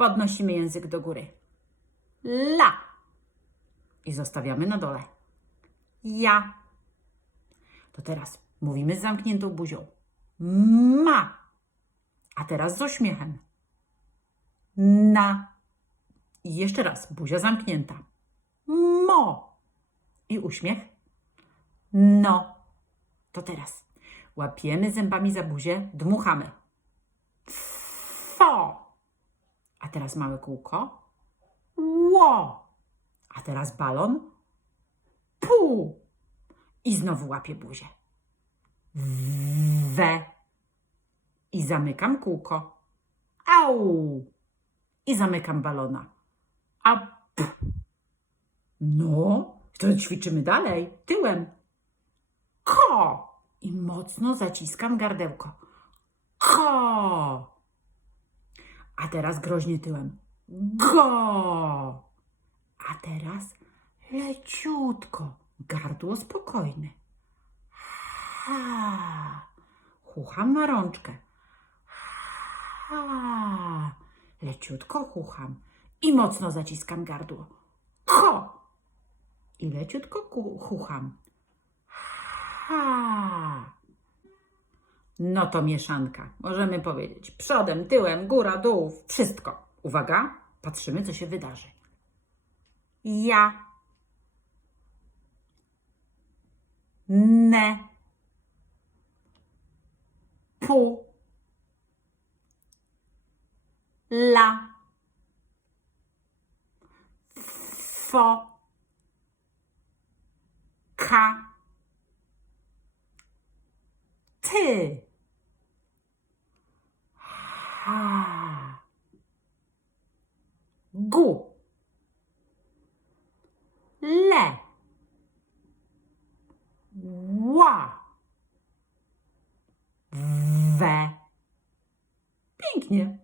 Podnosimy język do góry. La. I zostawiamy na dole. Ja. To teraz mówimy z zamkniętą buzią. Ma. A teraz z uśmiechem. Na. I jeszcze raz, buzia zamknięta. Mo. I uśmiech. No. To teraz łapiemy zębami za buzię, dmuchamy. Fo. A teraz małe kółko. Ło. A teraz balon. Pu. I znowu łapię buzię. We. I zamykam kółko. Au. I zamykam balona. A p. No, to ćwiczymy dalej. Tyłem. Ko. I mocno zaciskam gardełko. Ko. A teraz groźnie tyłem. Go. A teraz leciutko. Gardło spokojne. Ha. Chucham na rączkę. Ha. Leciutko chucham i mocno zaciskam gardło. Ho. I leciutko chucham. Ha. No to mieszanka. Możemy powiedzieć przodem, tyłem, góra, dół, wszystko. Uwaga, patrzymy, co się wydarzy. Ja. Ne. Pu. La. Fo. Ka. Ty. Ha. Gu. Le. Ła. We. Pięknie.